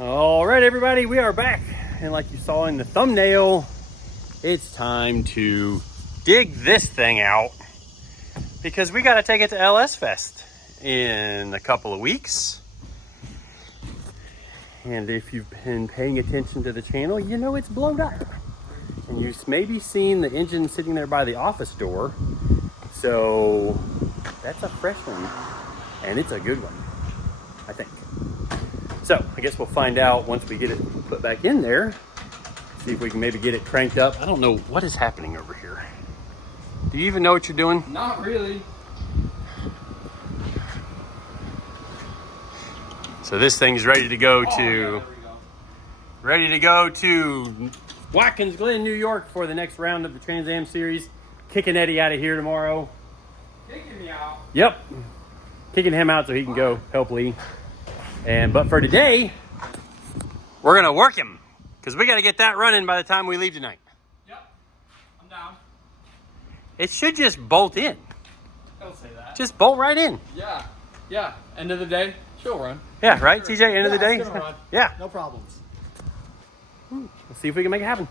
All right, everybody, we are back. And like you saw in the thumbnail, it's time to dig this thing out because we got to take it to LS Fest in a couple of weeks. And if you've been paying attention to the channel, you know it's blown up. And you've maybe seen the engine sitting there by the office door. So that's a fresh one, and it's a good one, I think. So I guess we'll find out once we get it put back in there. See if we can maybe get it cranked up. I don't know what is happening over here. Do you even know what you're doing? Not really. So this thing's ready to go to Watkins Glen, New York for the next round of the Trans Am series. Kicking Eddie out of here tomorrow. Kicking me out? Yep. Kicking him out so he can go help Lee. But for today, we're gonna work him because we got to get that running by the time we leave tonight. Yep, I'm down. It should just bolt in. Don't say that. Just bolt right in. Yeah. End of the day, she'll run. Yeah, right, TJ? End of the day? It's gonna run. Yeah. No problems. Let's see if we can make it happen.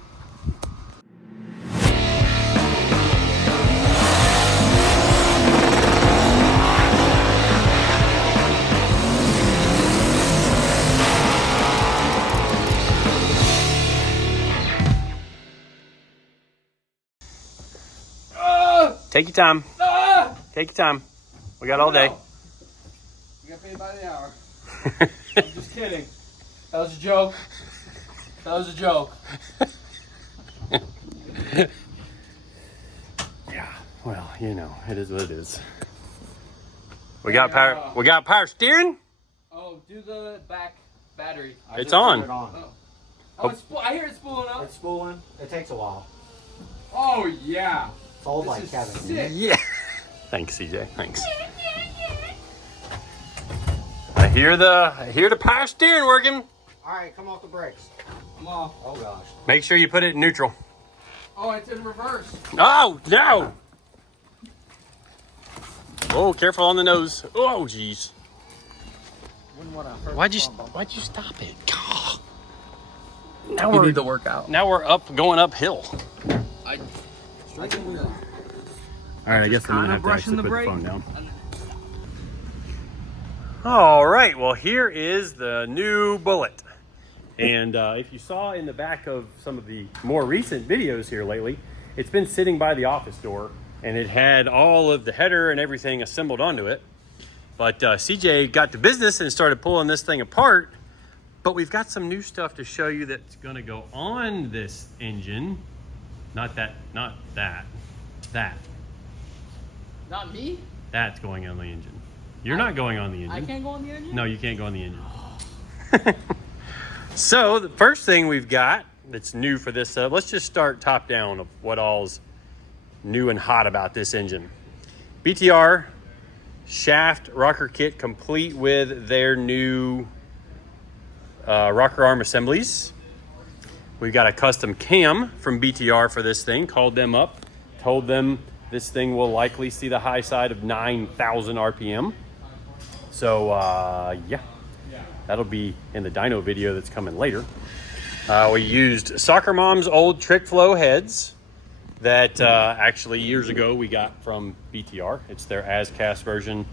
Take your time. Take your time. We got all day. You got paid by the hour. I'm just kidding. That was a joke. Yeah, well, you know, it is what it is. We got power. We got power steering. Oh, do the back battery. It's on. It on. Oh, I hear it spooling up. It's spooling. It takes a while. Oh yeah. It's old This like is Kevin. sick. Yeah. Thanks, CJ. Thanks. I hear the power steering working. All right, come off the brakes. I'm off. Oh gosh. Make sure you put it in neutral. Oh, it's in reverse. Oh no! Oh, careful on the nose. Oh, jeez. Why'd you stop it? God. Now You need to work out. Now we're going uphill. I All right, I guess I'm gonna have to actually put the phone down. All right, well, here is the new Bullet. And if you saw in the back of some of the more recent videos here lately, it's been sitting by the office door, and it had all of the header and everything assembled onto it. But CJ got to business and started pulling this thing apart. But we've got some new stuff to show you that's gonna go on this engine. Not that. Not me? That's going on the engine. You're not going on the engine. I can't go on the engine? No, you can't go on the engine. So the first thing we've got that's new for this setup, let's just start top down of what all's new and hot about this engine. BTR shaft rocker kit complete with their new rocker arm assemblies. We've got a custom cam from BTR for this thing. Called them up, told them this thing will likely see the high side of 9,000 RPM. So yeah, that'll be in the dyno video that's coming later. We used Soccer Mom's old trick flow heads that actually years ago we got from BTR. It's their as cast version,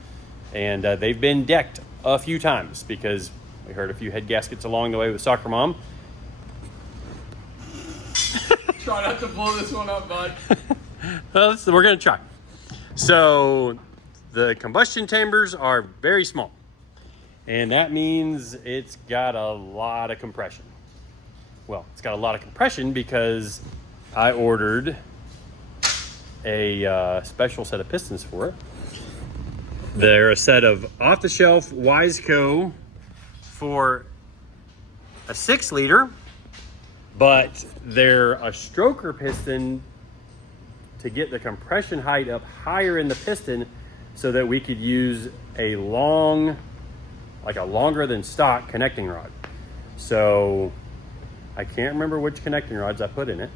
and they've been decked a few times because we heard a few head gaskets along the way with Soccer Mom. Try not to blow this one up, bud. Well, we're gonna try. So the combustion chambers are very small, and that means it's got a lot of compression. Well, it's got a lot of compression because I ordered a special set of pistons for it. They're a set of off-the-shelf Wiseco for a 6-liter, but they're a stroker piston to get the compression height up higher in the piston so that we could use a longer than stock connecting rod. So I can't remember which connecting rods I put in it.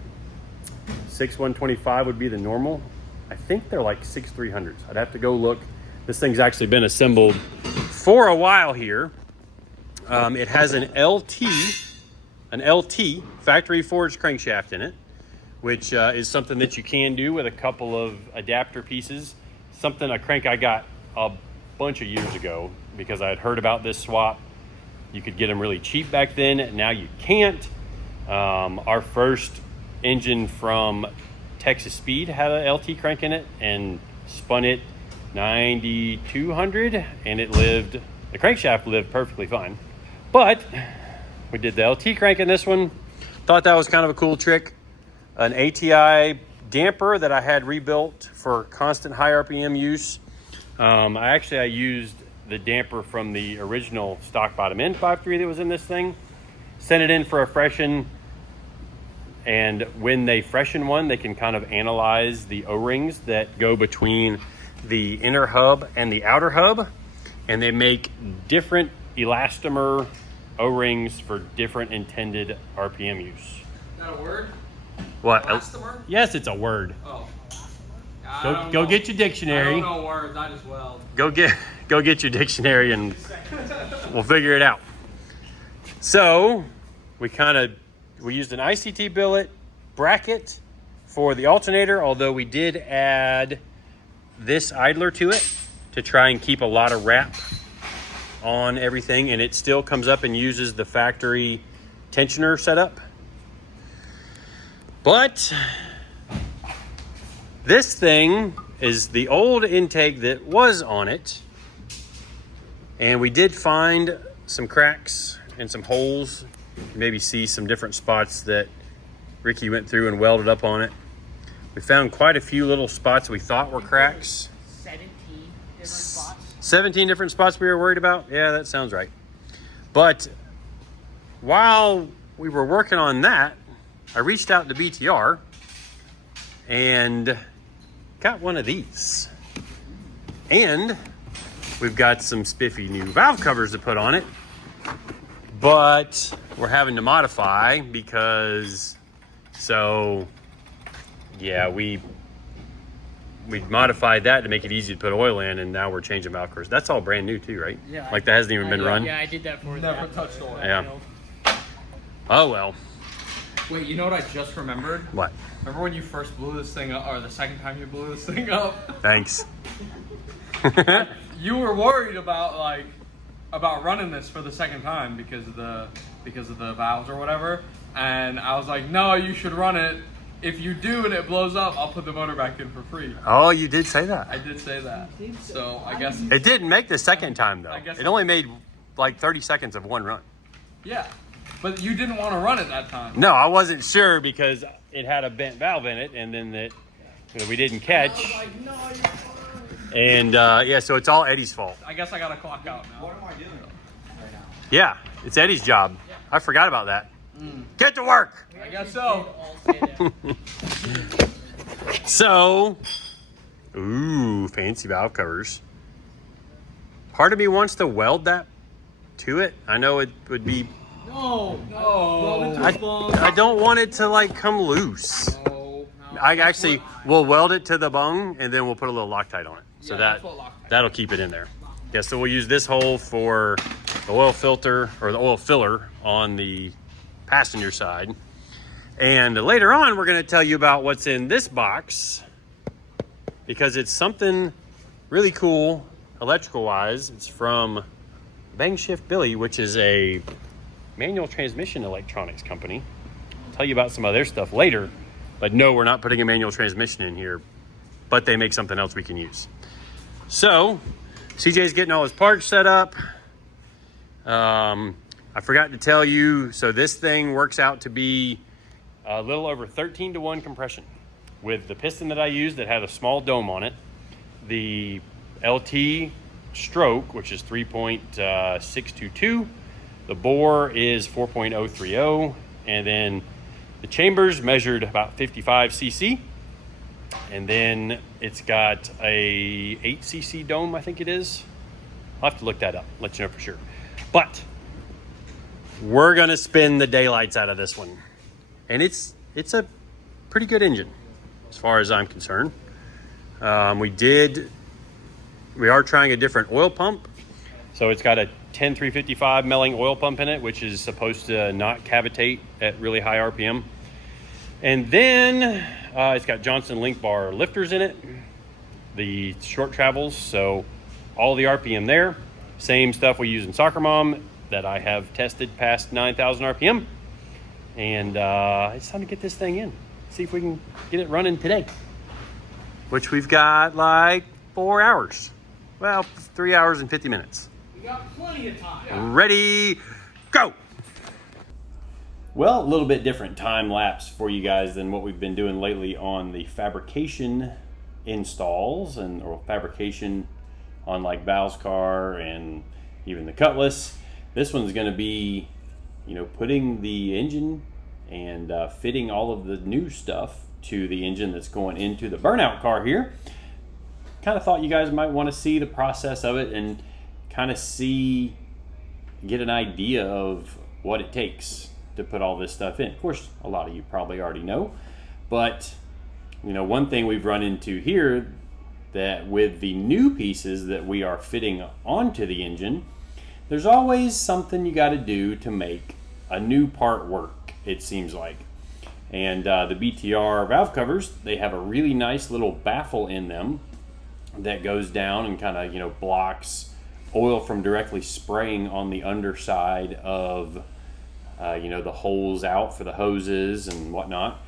6/125 would be the normal. I think they're like 6/300s. I'd have to go look. This thing's actually been assembled for a while here. It has an LT factory forged crankshaft in it, which is something that you can do with a couple of adapter pieces. A crank I got a bunch of years ago because I had heard about this swap. You could get them really cheap back then. Now you can't. Our first engine from Texas Speed had a LT crank in it and spun it 9,200, and the crankshaft lived perfectly fine. But we did the LT crank in this one. Thought that was kind of a cool trick. An ATI damper that I had rebuilt for constant high RPM use. I used the damper from the original stock bottom end 5.3 that was in this thing. Sent it in for a freshen, and when they freshen one, they can kind of analyze the O-rings that go between the inner hub and the outer hub, and they make different elastomer O-rings for different intended RPM use. Is that a word? What? Elastomer? Yes, it's a word. Oh. Go get your I dictionary. don't know words, I just weld. Go get your dictionary and we'll figure it out. So we used an ICT billet bracket for the alternator, although we did add this idler to it to try and keep a lot of wrap on everything, and it still comes up and uses the factory tensioner setup. But this thing is the old intake that was on it, and we did find some cracks and some holes. Maybe see some different spots that Ricky went through and welded up on it. We found quite a few little spots we thought were cracks. 17 different spots. 17 different spots we were worried about? Yeah, that sounds right. But while we were working on that, I reached out to BTR and got one of these. And we've got some spiffy new valve covers to put on it. But we're having to modify because, we modified that to make it easy to put oil in, and now we're changing valve covers. That's all brand new too, right? Yeah. Like that hasn't even been run? Yeah, I did that for Never touched oil. Yeah. Oh, well. Wait, you know what I just remembered? What? Remember when you first blew this thing up, or the second time you blew this thing up? Thanks. You were worried about running this for the second time because of the valves or whatever, and I was like, no, you should run it. If you do and it blows up, I'll put the motor back in for free. Oh, you did say that. I did say that. So I guess It didn't make the second time, though. I guess It only made like 30 seconds of one run. yeah, but you didn't want to run it that time. No, I wasn't sure because it had a bent valve in it, and then we didn't catch. I was like, no, you're fine. And so it's all Eddie's fault. I guess I gotta clock out now. What am I doing right now? Yeah, it's Eddie's job. I forgot about that. Get to work. I guess so. So, ooh, fancy valve covers. Part of me wants to weld that to it. I know it would be. No. I don't want it to like come loose. I actually will weld it to the bung, and then we'll put a little Loctite on it, so that'll keep it in there. Yeah, so we'll use this hole for the oil filter or the oil filler on the passenger side. And later on, we're going to tell you about what's in this box because it's something really cool electrical wise. It's from Bang Shift Billy, which is a manual transmission electronics company. I'll tell you about some of their stuff later, but no, we're not putting a manual transmission in here, but they make something else we can use. So CJ's getting all his parts set up. I forgot to tell you, so this thing works out to be a little over 13-to-1 compression with the piston that I used that had a small dome on it, the LT stroke, which is 3.622, the bore is 4.030, and then the chambers measured about 55 cc, and then it's got a 8 cc dome, I think it is. I'll have to look that up, let you know for sure. But we're gonna spin the daylights out of this one. And it's a pretty good engine as far as I'm concerned. We are trying a different oil pump. So it's got a 10355 milling oil pump in it, which is supposed to not cavitate at really high RPM. And then it's got Johnson link bar lifters in it, the short travels, so all the RPM there. Same stuff we use in Soccer Mom that I have tested past 9,000 RPM. And it's time to get this thing in. See if we can get it running today. Which we've got like 4 hours. Well, 3 hours and 50 minutes. We got plenty of time. Ready, go! Well, a little bit different time lapse for you guys than what we've been doing lately on the fabrication installs or fabrication on like Val's car and even the Cutlass. This one's going to be, you know, putting the engine and fitting all of the new stuff to the engine that's going into the Burnout car here. Kind of thought you guys might want to see the process of it and kind of get an idea of what it takes to put all this stuff in. Of course, a lot of you probably already know, but you know, one thing we've run into here that with the new pieces that we are fitting onto the engine, there's always something you got to do to make a new part work, it seems like. And the BTR valve covers, they have a really nice little baffle in them that goes down and kind of, you know, blocks oil from directly spraying on the underside of you know, the holes out for the hoses and whatnot.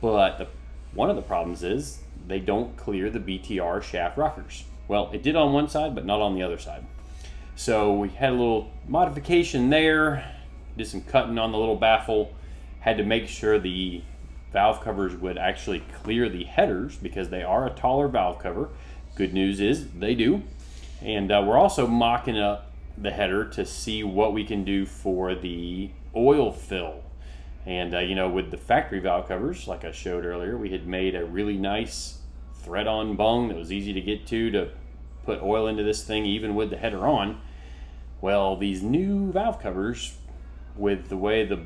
But one of the problems is they don't clear the BTR shaft rockers. Well, it did on one side, but not on the other side. So we had a little modification there, did some cutting on the little baffle, had to make sure the valve covers would actually clear the headers because they are a taller valve cover. Good news is they do. And we're also mocking up the header to see what we can do for the oil fill. And you know, with the factory valve covers, like I showed earlier, we had made a really nice thread-on bung that was easy to get to put oil into this thing even with the header on. Well, these new valve covers, with the way the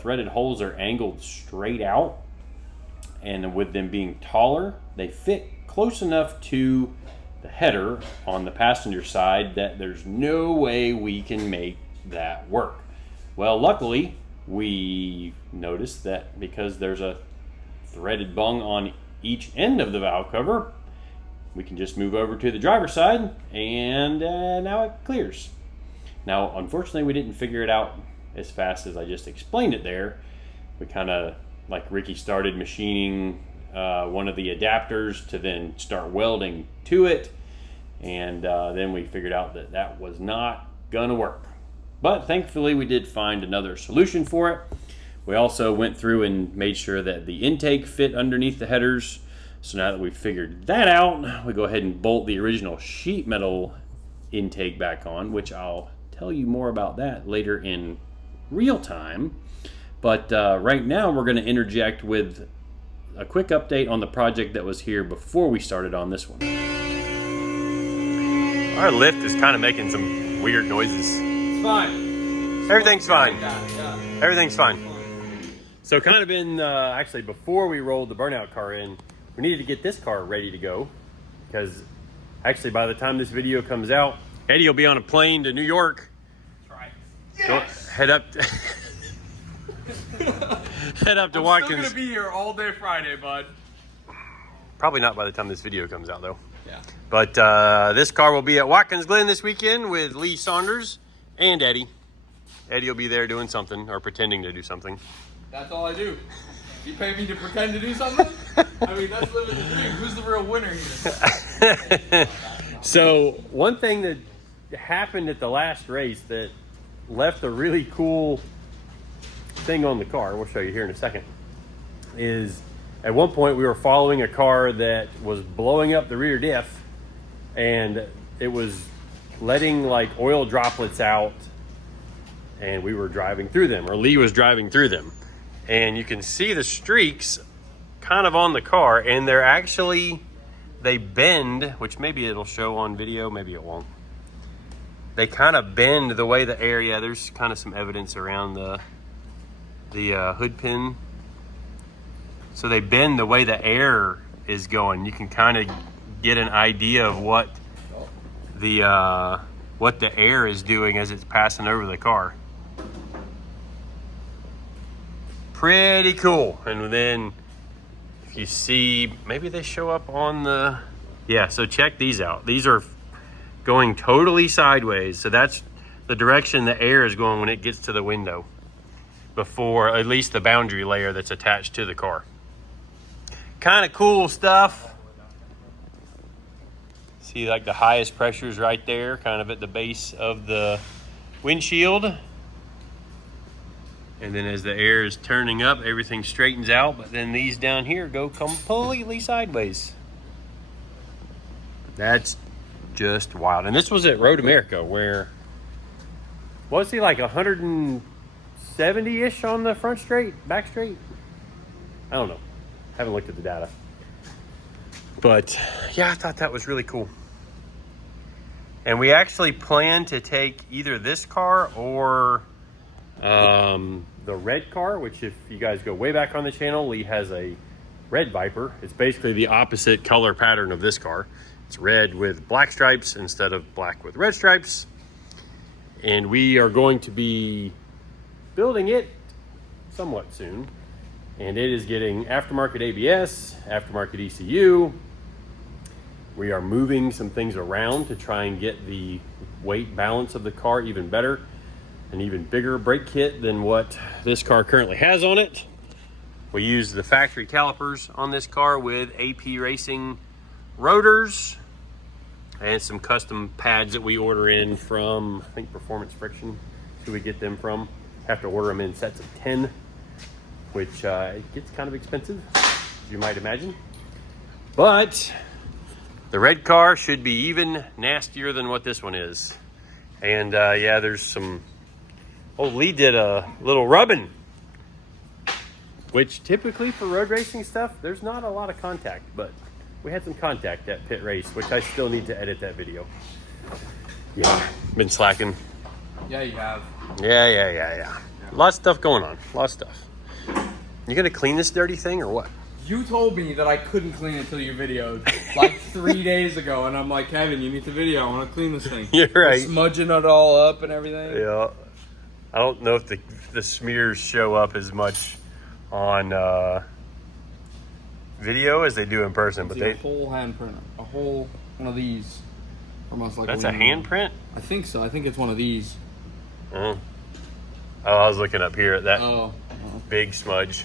threaded holes are angled straight out, and with them being taller, they fit close enough to the header on the passenger side that there's no way we can make that work. Well, luckily, we noticed that because there's a threaded bung on each end of the valve cover, we can just move over to the driver's side and now it clears. Now, unfortunately, we didn't figure it out as fast as I just explained it there. We kind of, like Ricky started machining one of the adapters to then start welding to it, and then we figured out that that was not gonna work. But thankfully we did find another solution for it. We also went through and made sure that the intake fit underneath the headers. So now that we've figured that out, we go ahead and bolt the original sheet metal intake back on, which I'll tell you more about that later in real time. But right now we're going to interject with a quick update on the project that was here before we started on this one. Our lift is kind of making some weird noises. It's fine. Everything's fine. Yeah. Everything's fine. So kind of in, actually before we rolled the Burnout car in, we needed to get this car ready to go, because actually by the time this video comes out, Eddie will be on a plane to New York. That's right. Yes! Head up to, head up to I'm Watkins. still gonna be here all day Friday, bud. Probably not by the time this video comes out though. Yeah. But this car will be at Watkins Glen this weekend with Lee Saunders and Eddie. Eddie will be there doing something, or pretending to do something. That's all I do. You pay me to pretend to do something? I mean, that's living the dream. Who's the real winner here? So one thing that happened at the last race that left a really cool thing on the car, we'll show you here in a second, is at one point we were following a car that was blowing up the rear diff, and it was letting like oil droplets out, and we were driving through them, or Lee was driving through them, and you can see the streaks kind of on the car, and they're actually, they bend, which maybe it'll show on video, maybe it won't. They kind of bend the way the air, yeah, there's kind of some evidence around the hood pin. So they bend the way the air is going. You can kind of get an idea of what what the air is doing as it's passing over the car. Pretty cool. And then if you see, maybe they show up on the, yeah, so check these out. These are going totally sideways. So that's the direction the air is going when it gets to the window, before at least the boundary layer that's attached to the car. Kind of cool stuff. See, like the highest pressures right there, kind of at the base of the windshield. And then as the air is turning up, everything straightens out, but then these down here go completely sideways. That's just wild. And this was at Road America, where, was he like 170-ish on the front straight, back straight? I don't know. Haven't looked at the data. But yeah, I thought that was really cool. And we actually plan to take either this car or the red car, which if you guys go way back on the channel, Lee has a red Viper. It's basically the opposite color pattern of this car. It's red with black stripes instead of black with red stripes. And we are going to be building it somewhat soon. And it is getting aftermarket ABS, aftermarket ECU. We are moving some things around to try and get the weight balance of the car even better. An even bigger brake kit than what this car currently has on it. We use the factory calipers on this car with AP Racing rotors and some custom pads that we order in from, I think, Performance Friction. Who we get them from. Have to order them in sets of 10, which it gets kind of expensive, as you might imagine. But the red car should be even nastier than what this one is. And yeah, there's some, oh, Lee did a little rubbing, which typically for road racing stuff, there's not a lot of contact, but we had some contact at pit race, which I still need to edit that video. Yeah, been slacking. Yeah, you have. Yeah. A lot of stuff going on, a lot of stuff. You gonna clean this dirty thing or what? You told me that I couldn't clean it till you videoed like 3 days ago, and I'm like, Kevin, you need the video. I want to clean this thing. You're right. You're smudging it all up and everything. Yeah. I don't know if the smears show up as much on video as they do in person, but a whole handprint, a whole one of these. Almost like that's a handprint? I think so. I think it's one of these. Oh, I was looking up here at that big smudge.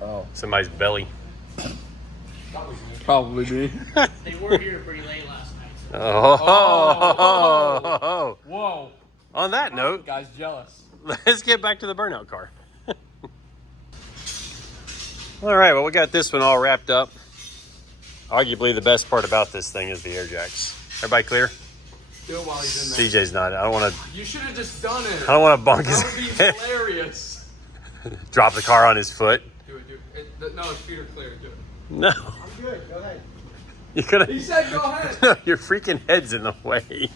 Oh, somebody's belly. probably me. They were here pretty late last night. So. Oh. Whoa. On that note, Guy's jealous. Let's get back to the burnout car. All right, well, we got this one all wrapped up. Arguably the best part about this thing is the air jacks. Everybody clear? Do it while he's in there. CJ's not. I don't want to. You should have just done it. I don't want to bonk his That would be head. hilarious. Drop the car on his foot. Do it. No, his feet are clear. Do it. No. I'm good. Go ahead. You're gonna. He said go ahead. No, your freaking head's in the way.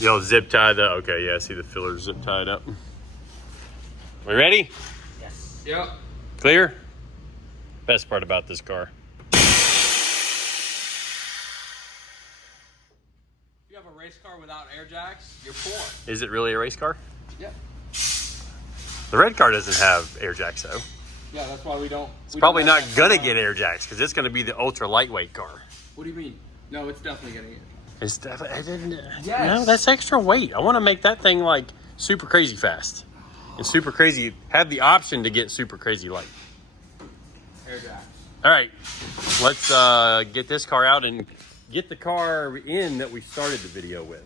Y'all zip tie the. Okay, yeah, I see the fillers zip tied up. We ready? Yes. Yep. Clear? Best part about this car. If you have a race car without air jacks, you're poor. Is it really a race car? Yeah. The red car doesn't have air jacks though. Yeah, that's why we don't. It's probably not gonna get air jacks because it's gonna be the ultra lightweight car. What do you mean? No, it's definitely getting it. It's definitely. Yes. No, that's extra weight. I want to make that thing like super crazy fast and super crazy. Have the option to get super crazy light. Air jacks. All right, let's get this car out and get the car in that we started the video with.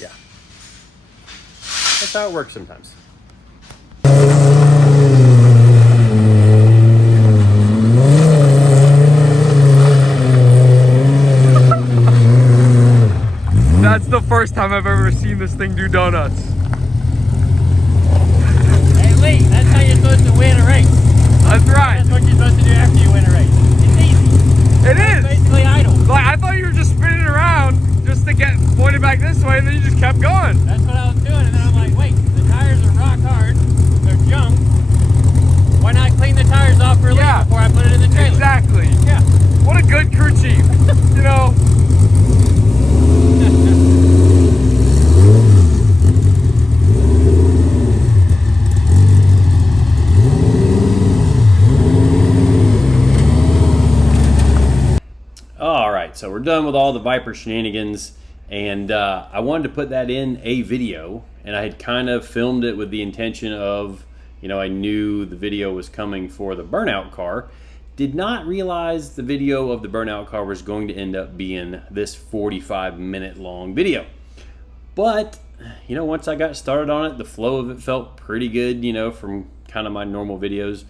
Yeah, that's how it works sometimes. That's the first time I've ever seen this thing do donuts. Hey Lee, that's how you're supposed to win a race. That's right. That's what you're supposed to do after you win a race. It's easy. It It's is. basically idle. Like I thought you were just spinning around just to get pointed back this way, and then you just kept going. That's what I was doing, and then I'm like, wait, the tires are rock hard. They're junk. Why not clean the tires off for a Yeah. before I put it in the trailer? Exactly. Yeah. What done with all the Viper shenanigans, and I wanted to put that in a video, and I had kind of filmed it with the intention of, you know, I knew the video was coming for the Burnout car. Did not realize the video of the Burnout car was going to end up being this 45-minute long video. But, you know, once I got started on it, the flow of it felt pretty good, you know, from kind of my normal videos,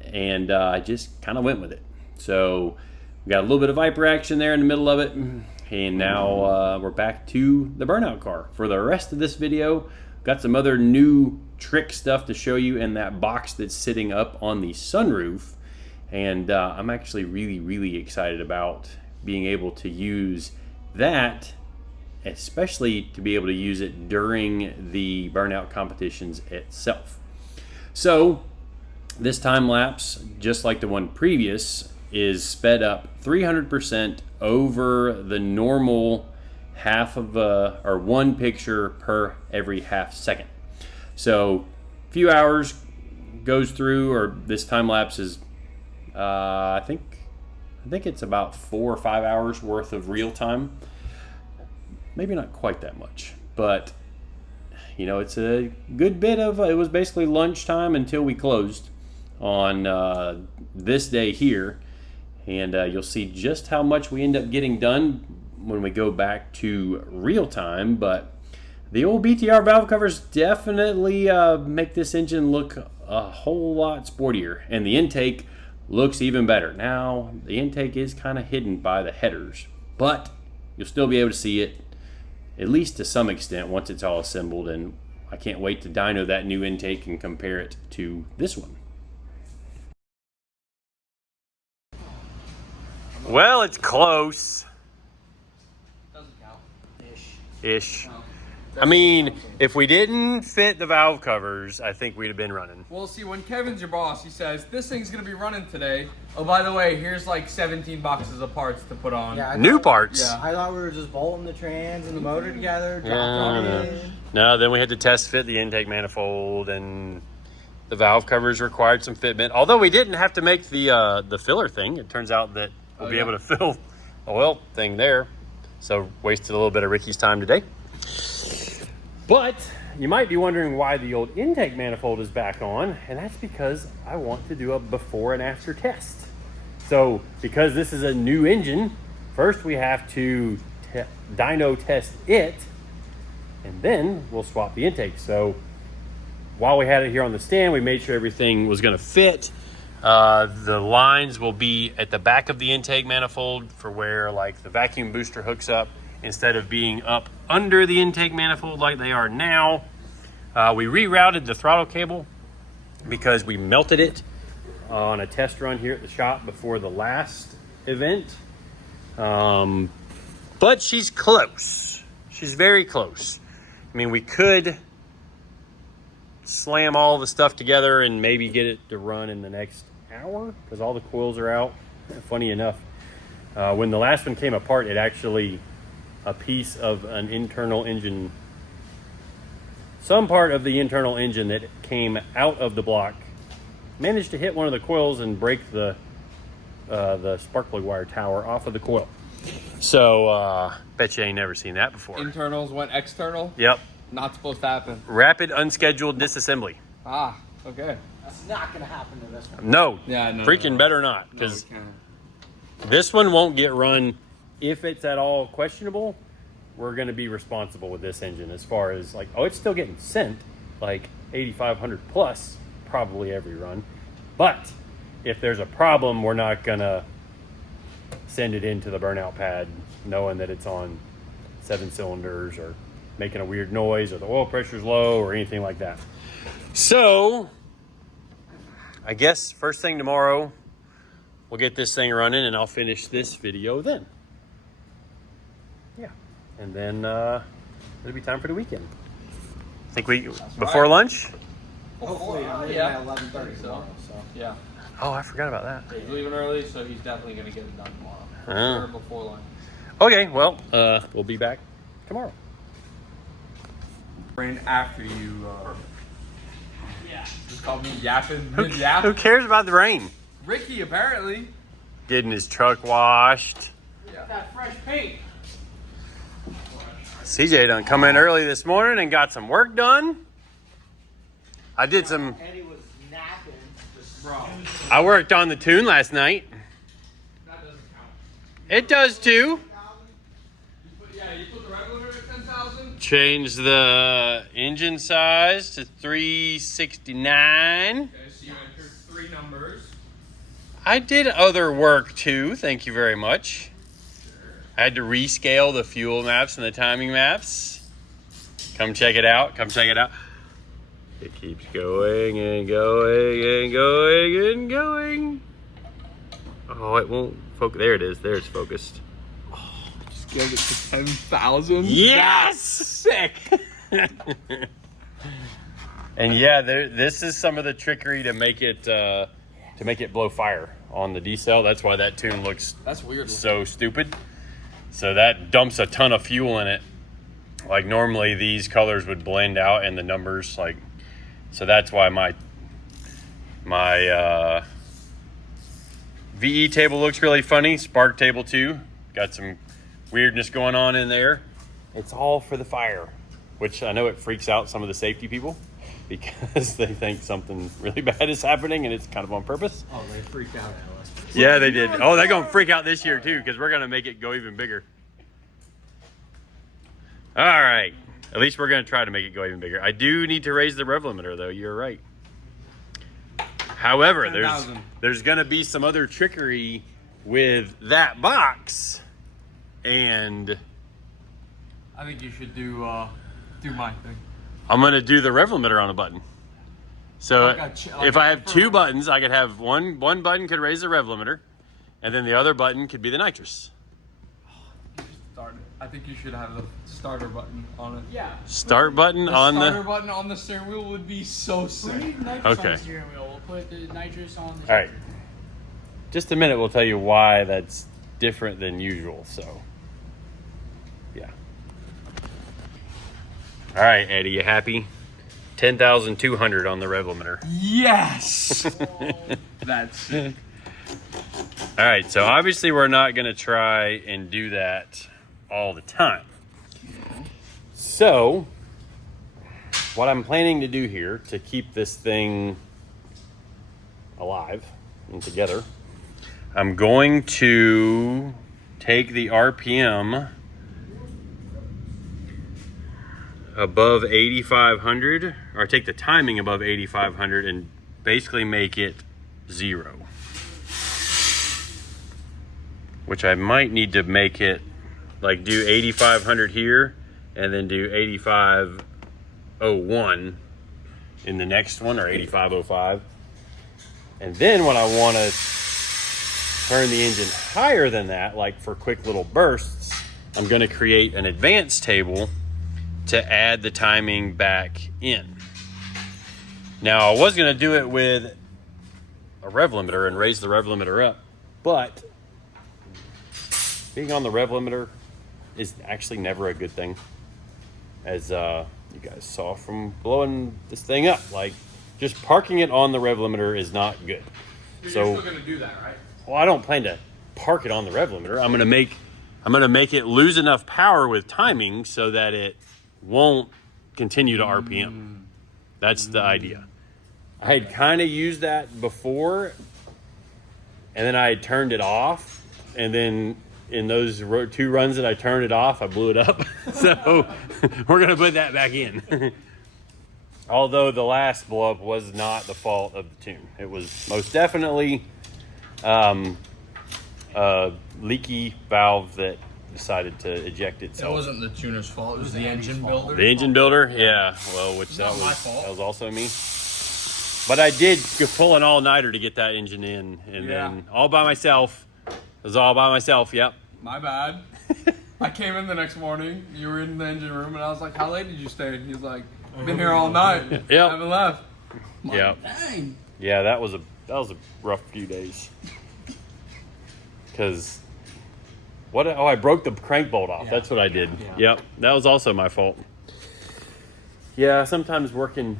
and I just kind of went with it. So we got a little bit of Viper action there in the middle of it, and now we're back to the Burnout car. For the rest of this video, got some other new trick stuff to show you in that box that's sitting up on the sunroof, and I'm actually really excited about being able to use that, especially to be able to use it during the Burnout competitions itself. So this time lapse, just like the one previous, is sped up 300% over the normal half of or one picture per every half second. So a few hours goes through, or this time lapse is I think it's about 4 or 5 hours worth of real time. Maybe not quite that much, but you know, it's a good bit of it was basically lunchtime until we closed on this day here, and you'll see just how much we end up getting done when we go back to real time. But the old BTR valve covers definitely make this engine look a whole lot sportier, and the intake looks even better. Now the intake is kind of hidden by the headers, but you'll still be able to see it, at least to some extent, once it's all assembled, and I can't wait to dyno that new intake and compare it to this one. Well, it's close. Doesn't count. Ish. No. I mean, if we didn't fit the valve covers, I think we'd have been running. Well, see, when Kevin's your boss, he says, this thing's going to be running today. Oh, by the way, here's like 17 boxes of parts to put on. Yeah, New parts. Yeah. I thought we were just bolting the trans and the motor together. No, then we had to test fit the intake manifold, and the valve covers required some fitment. Although we didn't have to make the filler thing. It turns out that we'll be able to fill the oil thing there. So wasted a little bit of Ricky's time today. But you might be wondering why the old intake manifold is back on, and that's because I want to do a before and after test. So because this is a new engine, first we have to dyno test it, and then we'll swap the intake. So while we had it here on the stand, we made sure everything was going to fit. The lines will be at the back of the intake manifold for where like the vacuum booster hooks up, instead of being up under the intake manifold like they are now. We rerouted the throttle cable because we melted it on a test run here at the shop before the last event. But she's close. She's very close. I mean, we could slam all the stuff together and maybe get it to run in the next hour because all the coils are out. Funny enough, when the last one came apart, it actually, a piece of an internal engine, some part of the internal engine that came out of the block managed to hit one of the coils and break the spark plug wire tower off of the coil. So bet you ain't never seen that before. Internals went external. Yep. Not supposed to happen. Rapid unscheduled disassembly. Ah, okay. That's not going to happen to this one. No. Yeah, no. Freaking better not, because this one won't get run. If it's at all questionable, we're going to be responsible with this engine as far as like, oh, it's still getting sent like 8,500 plus probably every run. But if there's a problem, we're not going to send it into the burnout pad knowing that it's on 7 cylinders or making a weird noise or the oil pressure's low or anything like that. So I guess first thing tomorrow, we'll get this thing running and I'll finish this video then. Yeah, and then it'll be time for the weekend. Think we before lunch? Hopefully, I'm leaving at 11:30 tomorrow. So Yeah. Oh, I forgot about that. He's leaving early, so he's definitely going to get it done tomorrow. Sure, before lunch. Okay, well, we'll be back tomorrow. Rain after you. Yeah. Just called me yapping mid-yap. Who cares about the rain? Ricky, apparently. Getting his truck washed. That fresh paint. CJ done come in early this morning and got some work done. I did some. Eddie was napping. Bro, I worked on the tune last night. that doesn't count. It does too. You put the red limiter at 10,000. Change the engine size to 369. Okay, so you entered 3 numbers. I did other work too. Thank you very much. I had to rescale the fuel maps and the timing maps. Come check it out. Come check it out. It keeps going and going and going and going. Oh, it won't focus. There it is. There it's focused. Just give it to 10,000. Yes! Sick. And yeah, this is some of the trickery to make it blow fire on the decel. That's why that tune looks That's weird. so stupid. So that dumps a ton of fuel in it. Like normally these colors would blend out and the numbers like, so that's why my VE table looks really funny. Spark table too. Got some weirdness going on in there. It's all for the fire, which I know it freaks out some of the safety people because they think something really bad is happening and it's kind of on purpose. Oh, they freaked out at us. Yeah, they did. Oh, they're going to freak out this year too because we're going to make it go even bigger. All right. At least we're going to try to make it go even bigger. I do need to raise the rev limiter though. You're right. However, 10,000. there's going to be some other trickery with that box, and I think you should do my thing. I'm going to do the rev limiter on a button. So if I have 2 buttons, I could have one button could raise the rev limiter, and then the other button could be the nitrous. Start it. I think you should have the starter button on it. Yeah. Start button on starter the. button on the steering wheel would be so We sick. need nitrous Okay. on the steering wheel. We'll put the nitrous on the All right. Just a minute, we'll tell you why that's different than usual. So, yeah. All right, Eddie, you happy? 10,200 on the rev limiter. Yes. That's sick. All right, so obviously we're not going to try and do that all the time. So, what I'm planning to do here to keep this thing alive and together, I'm going to take the RPM above 8,500, or take the timing above 8,500 and basically make it 0. Which I might need to make it like do 8,500 here and then do 8,501 in the next one, or 8,505. And then when I want to turn the engine higher than that, like for quick little bursts, I'm going to create an advanced table to add the timing back in. Now I was going to do it with a rev limiter and raise the rev limiter up, but being on the rev limiter is actually never a good thing, as you guys saw from blowing this thing up. Like, just parking it on the rev limiter is not good. You're So, still gonna do that, right? well, I don't plan to park it on the rev limiter. I'm gonna make it lose enough power with timing so that it won't continue to RPM. That's the idea. I had kind of used that before, and then I had turned it off, and then in those 2 runs that I turned it off, I blew it up. So we're going to put that back in. Although the last blow up was not the fault of the tune. It was most definitely a leaky valve that decided to eject itself. It wasn't the tuner's fault. It was the engine builder. The engine builder? Yeah. Well, which that not my fault. was also me. But I did pull an all-nighter to get that engine in. And then all by myself. It was all by myself, yep. My bad. I came in the next morning. You were in the engine room, and I was like, "How late did you stay?" And he's like, "Been here all night. Yep. Haven't left." Yep. Dang. Yeah, that was a rough few days. Cause I broke the crank bolt off. That's what I did. Yeah. Yep. That was also my fault. Yeah, sometimes working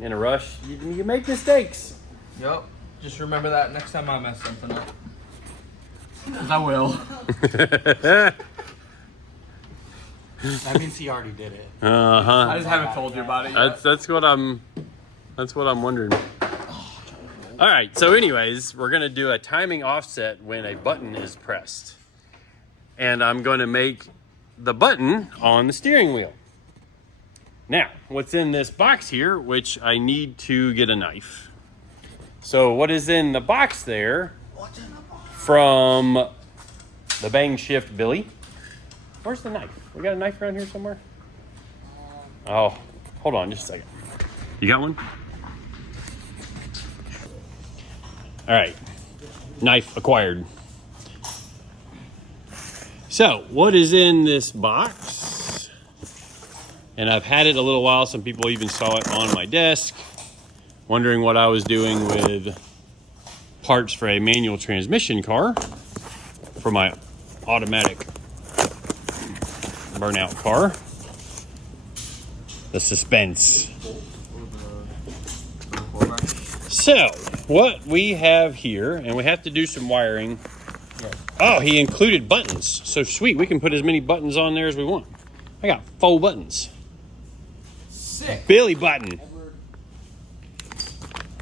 in a rush, you make mistakes. Yep. Just remember that next time I mess something up. Because I will. That means he already did it. I just haven't told you about it yet. That's what I'm wondering. All right, so anyways, we're gonna do a timing offset when a button is pressed. And I'm gonna make the button on the steering wheel. Now, what's in this box here, which I need to get a knife. So what is in the box there from the Bang Shift Billy? Where's the knife? We got a knife around here somewhere? Oh, hold on just a second. You got one? All right, knife acquired. So what is in this box? And I've had it a little while. Some people even saw it on my desk, wondering what I was doing with parts for a manual transmission car for my automatic burnout car. The suspense. So what we have here, and we have to do some wiring. Oh, he included buttons. So sweet, we can put as many buttons on there as we want. I got 4 buttons. Sick. Billy button.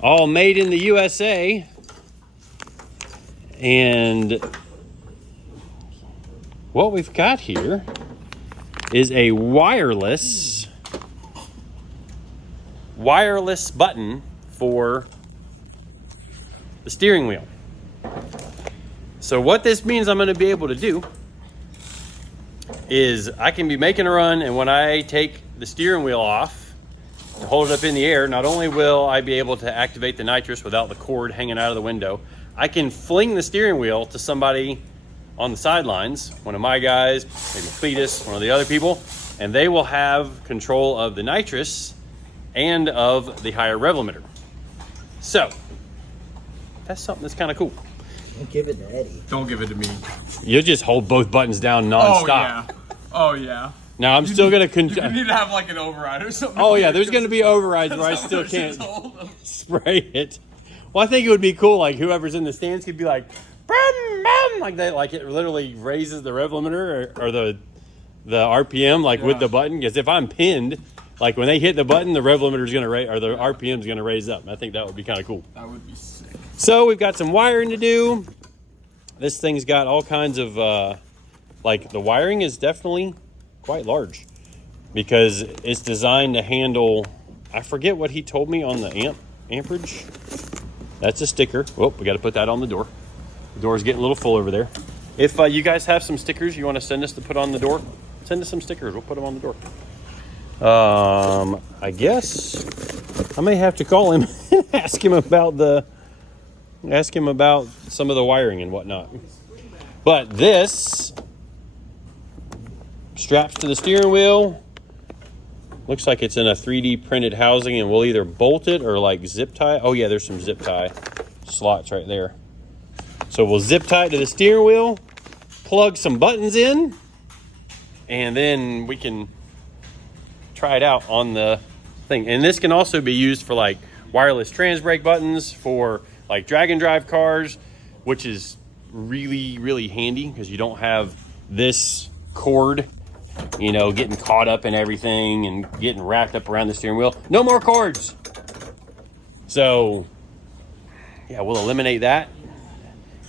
All made in the USA. And what we've got here is a wireless button for the steering wheel. So what this means I'm going to be able to do is I can be making a run, and when I take the steering wheel off and hold it up in the air, not only will I be able to activate the nitrous without the cord hanging out of the window, I can fling the steering wheel to somebody on the sidelines, one of my guys, maybe Cletus, one of the other people, and they will have control of the nitrous and of the higher rev limiter. So that's something that's kind of cool. Don't give it to Eddie. Don't give it to me. You'll just hold both buttons down nonstop. Oh yeah. Oh yeah. Now I'm still gonna You need to have like an override or something. Oh yeah, there's gonna be overrides where I still can't spray it. Well, I think it would be cool, like whoever's in the stands could be like, brum, brum, like that, like it literally raises the rev limiter or the RPM like with the button. Because if I'm pinned, like when they hit the button, the rev limiter is gonna raise, or the RPM is gonna raise up. I think that would be kind of cool. That would be sick. So we've got some wiring to do. This thing's got all kinds of, like the wiring is definitely quite large because it's designed to handle, I forget what he told me on the amperage. That's a sticker. Oh, we got to put that on the door. The door's getting a little full over there. If you guys have some stickers you want to send us to put on the door, send us some stickers. We'll put them on the door. I guess I may have to call him and ask him about some of the wiring and whatnot. But this straps to the steering wheel. Looks like it's in a 3D printed housing, and we'll either bolt it or like zip tie. Oh yeah, there's some zip tie slots right there. So we'll zip tie it to the steering wheel, plug some buttons in, and then we can try it out on the thing. And this can also be used for like wireless trans brake buttons for like drag and drive cars, which is really, really handy because you don't have this cord, you know, getting caught up in everything and getting wrapped up around the steering wheel. No more cords. So yeah, we'll eliminate that.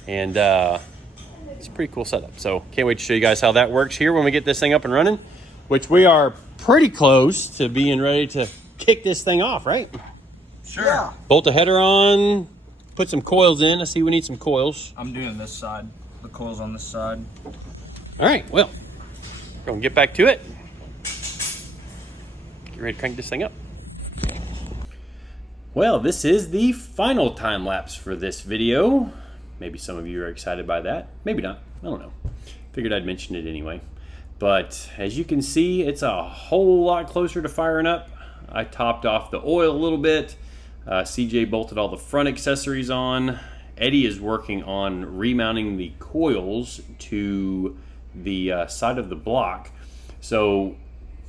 And it's a pretty cool setup. So can't wait to show you guys how that works here when we get this thing up and running, which we are pretty close to being ready to kick this thing off, right? Sure. Yeah. Bolt the header on, put some coils in. I see we need some coils. I'm doing this side. The coil's on this side. All right, well, we're gonna get back to it. Get ready to crank this thing up. Well, this is the final time lapse for this video. Maybe some of you are excited by that. Maybe not, I don't know. Figured I'd mention it anyway. But as you can see, it's a whole lot closer to firing up. I topped off the oil a little bit. CJ bolted all the front accessories on. Eddie is working on remounting the coils to the side of the block. So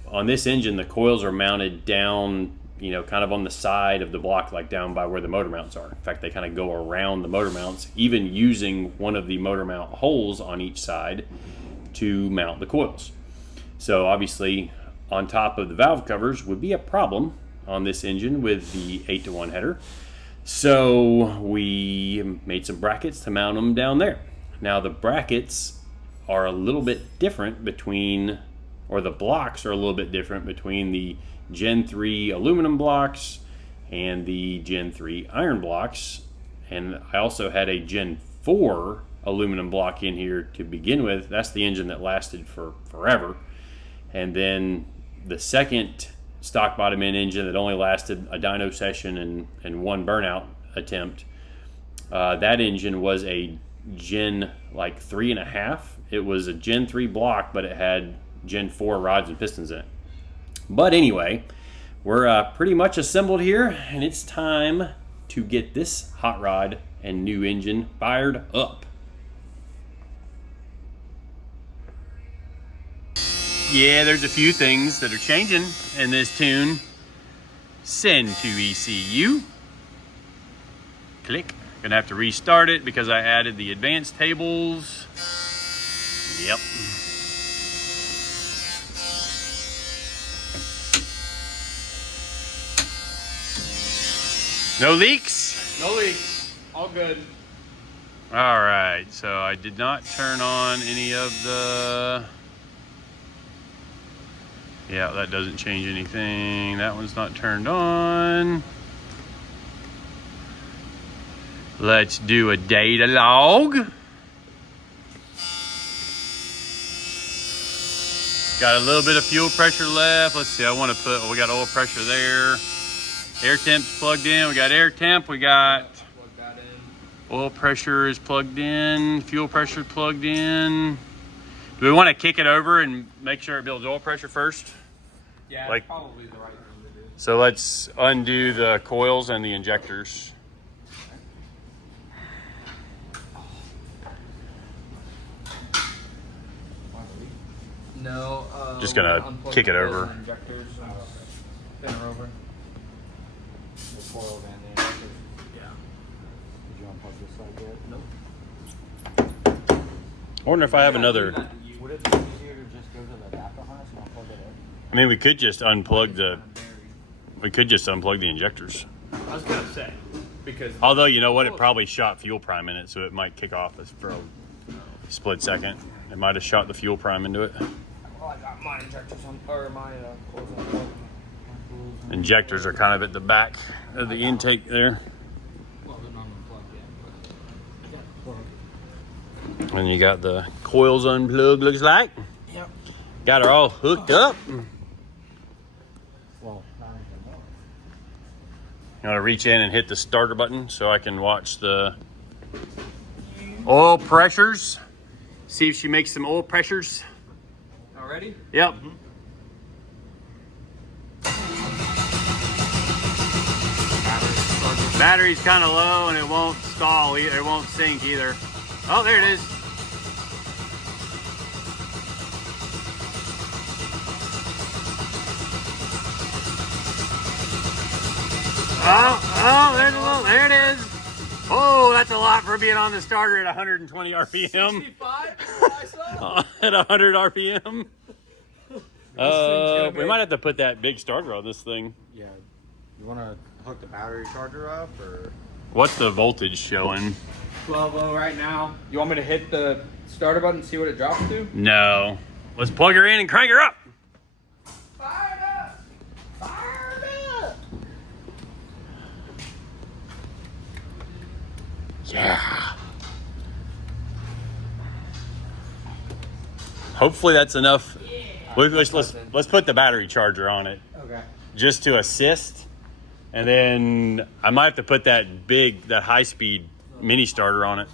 on this engine, the coils are mounted down you know, kind of on the side of the block, like down by where the motor mounts are. In fact, they kind of go around the motor mounts, even using one of the motor mount holes on each side to mount the coils. So obviously on top of the valve covers would be a problem on this engine with the 8-to-1 header. So we made some brackets to mount them down there. Now the brackets are a little bit different between, or the blocks are a little bit different between the Gen 3 aluminum blocks and the Gen 3 iron blocks. And I also had a Gen 4 aluminum block in here to begin with. That's the engine that lasted for forever. And then the second stock bottom end engine that only lasted a dyno session and one burnout attempt, that engine was a Gen like 3.5. It was a Gen 3 block, but it had Gen 4 rods and pistons in it. But anyway, we're pretty much assembled here, and it's time to get this hot rod and new engine fired up. Yeah, there's a few things that are changing in this tune. Send to ECU. Click. Gonna have to restart it because I added the advanced tables. Yep. No leaks? No leaks. All good. All right, so I did not turn on any of the... Yeah, that doesn't change anything. That one's not turned on. Let's do a data log. Got a little bit of fuel pressure left. Let's see, I want to put, we got oil pressure there. Air temp's plugged in. We got air temp. We got oil pressure is plugged in. Fuel pressure plugged in. Do we want to kick it over and make sure it builds oil pressure first? Yeah, Like- that's probably the right thing to do. So let's undo the coils and the injectors. No. Just gonna unplug kick it the over. Injectors. Spin her over. The coils and the injectors. Yeah. Did you unplug this side yet? Nope. I wonder if I have another. Would it be easier to just go to the adapter harness and unplug it in? I mean, we could just unplug the. We could just unplug the injectors. I was gonna say because Although you know what, it probably shot fuel prime in it, so it might kick off for a split second. It might have shot the fuel prime into it. well, I got my injectors on, or my coils on. Injectors are kind of at the back of the intake there, Well, they're not unplugged yet, but I got plugged. and you got the coils unplugged. Looks like. Yep. Got her all hooked up. Well, not even more. I'm gonna reach in and hit the starter button so I can watch the oil pressures. See if she makes some oil pressures. Already? Yep. Battery's kind of low and it won't stall either. It won't sink either. Oh, there it is. Oh, there's a little, there it is. Oh, that's a lot for being on the starter at 120 RPM. 65? I saw. At 100 RPM. thing's gonna We make- might have to put that big starter on this thing. Yeah. You want to hook the battery charger up or? What's the voltage showing? 12 right now. You want me to hit the starter button and see what it drops to? No. Let's plug her in and crank her up. Fired up! Fired up! Yeah. Hopefully that's enough. Let's put the battery charger on it Okay. just to assist. And then I might have to put that high speed mini starter on it.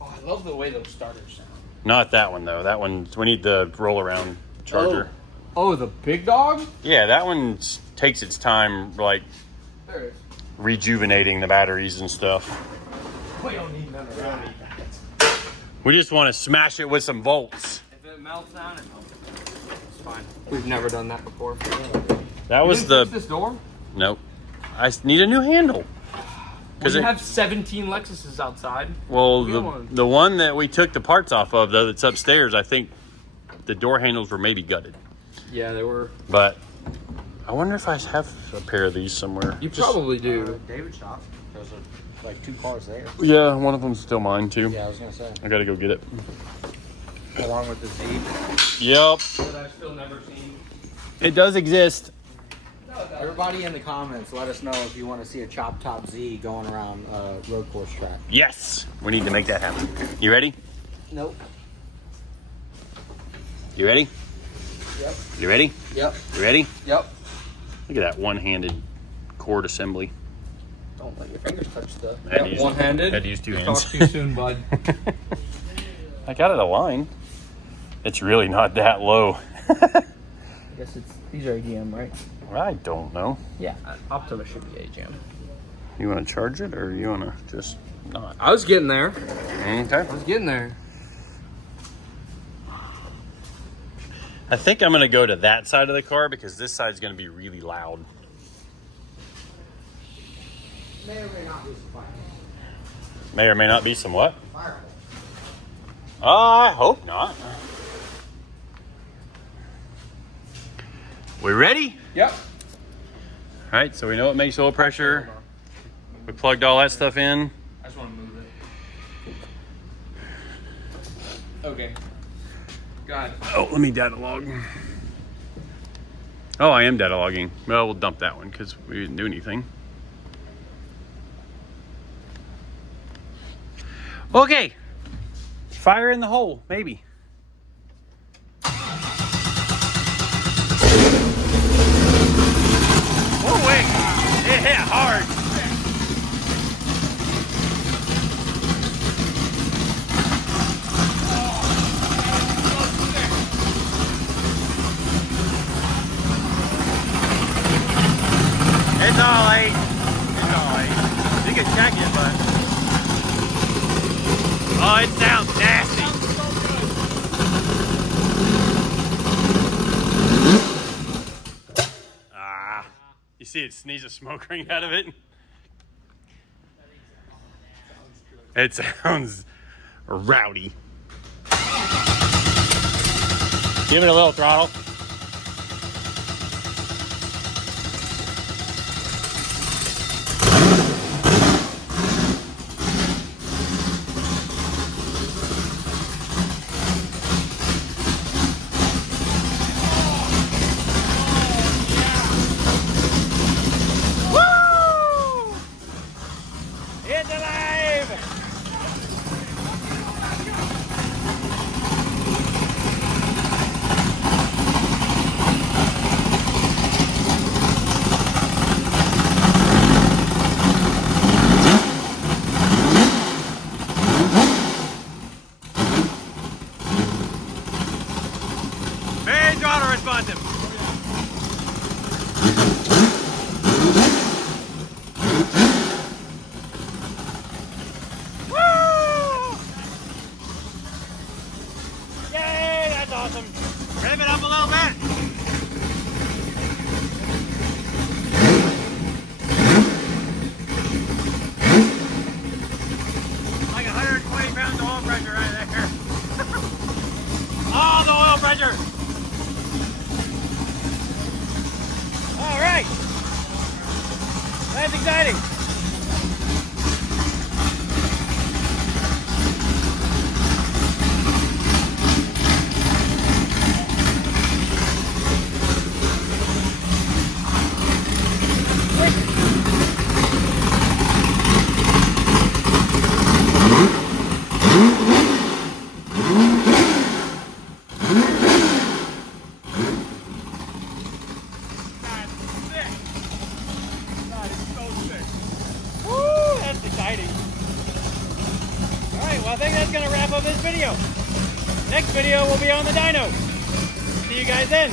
Oh, I love the way those starters sound. Not that one though. That one, we need the roll around charger. Oh, the big dog? Yeah, that one takes its time, like There it is. rejuvenating the batteries and stuff. We don't need none of that. We just want to smash it with some volts. If it melts down, it melts. It's fine. We've never done that before. That was fix this door? Nope. I need a new handle. Because you have 17 Lexuses outside. Well, the one that we took the parts off of, though, that's upstairs, I think the door handles were maybe gutted. Yeah, they were. But I wonder if I have a pair of these somewhere. You probably do. David's shop. There's like 2 cars there. Yeah, one of them's still mine, too. Yeah, I was going to say. I got to go get it. Along with the Z. Yep. That I've still never seen. It does exist. Everybody in the comments, let us know if you want to see a Chop Top Z going around road course track. Yes. We need to make that happen. You ready? Nope. You ready? Yep. You ready? Yep. You ready? Yep. Look at that one-handed cord assembly. Don't let your fingers touch the... Yep, one-handed. Had to use 2 hands. Talk too soon, bud. I got it aligned. It's really not that low. I guess these are AGM, right? I don't know. Yeah, Optima should be AGM. You want to charge it or you want to just not? I was getting there. Okay. I was getting there. I think I'm going to go to that side of the car because this side's going to be really loud. May or may not be some fire. May or may not be some what? Fire. I hope not. We ready? Yep. All right, so we know it makes oil pressure. We plugged all that stuff in. I just want to move it. Okay. God. Oh, let me data log. Oh, I am data logging. Well, we'll dump that one because we didn't do anything. Okay. Fire in the hole, maybe. Oh, wait. It hit hard. It's all right. It's all right. You can check it, but... Oh, it sounds nasty. Ah. You see it sneeze a smoke ring out of it? It sounds rowdy. Give it a little throttle. It's alive! Very throttle responsive. Yay, that's awesome. Rev it up a little bit. Like 120 pounds of oil pressure right there. Oh, the oil pressure. All right. That's exciting. Woo, that's exciting. All right, well, I think that's going to wrap up this video. Next video will be on the dyno. See you guys then.